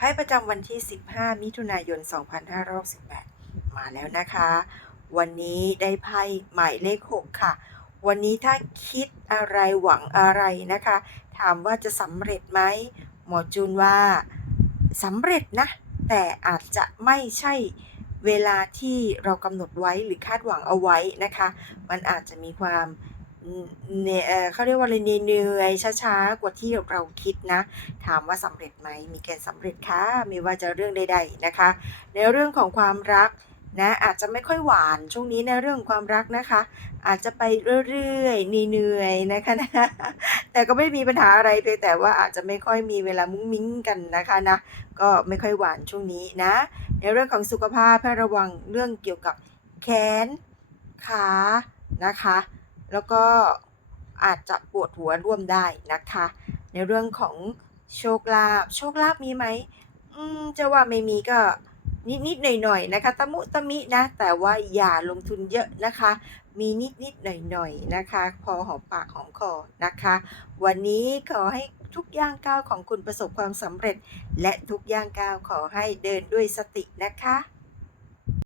ไพ่ประจำวันที่ 15 มิถุนายน 2568 มาแล้วนะคะ วันนี้ได้ไพ่หมายเลข 6 ค่ะ วันนี้ถ้าคิดอะไรหวังอะไรนะคะ ถามว่าจะสำเร็จไหม หมอจูนว่าสำเร็จนะ แต่อาจจะไม่ใช่เวลาที่เรากำหนดไว้หรือคาดหวังเอาไว้นะคะ มันอาจจะมีความ เนี่ยเขาเรียกว่าอะไรเหนื่อยช้าๆ กว่าที่เราคิดนะ ถามว่าสำเร็จไหม มีเกณฑ์สำเร็จค่ะไม่ว่าจะเรื่องใด ๆนะคะ ในเรื่องของความรักนะอาจจะไม่ค่อยหวานช่วงนี้ในเรื่องความรักนะคะ อาจจะไปเรื่อยๆเหนื่อยๆนะคะนะแต่ก็ไม่มีปัญหาอะไรเพียงแต่ว่าอาจจะไม่ค่อยมีเวลามุ้งมิ้งกันนะคะนะก็ไม่ค่อยหวานช่วงนี้นะ ในเรื่องของสุขภาพให้ระวังเรื่องเกี่ยวกับแขนขานะคะ แล้วก็อาจจะปวดหัวร่วมได้นะคะ ในเรื่องของโชคลาภโชคลาภมีไหมอืมจะว่าไม่มีก็นิดๆหน่อยๆนะคะตะมุตะมินะ แต่ว่าอย่าลงทุนเยอะนะคะ มีนิดๆหน่อยๆนะคะ พอหอมปากหอมคอนะคะ วันนี้ขอให้ทุกย่างก้าวของคุณประสบความสำเร็จ และทุกย่างก้าวขอให้เดินด้วยสตินะคะ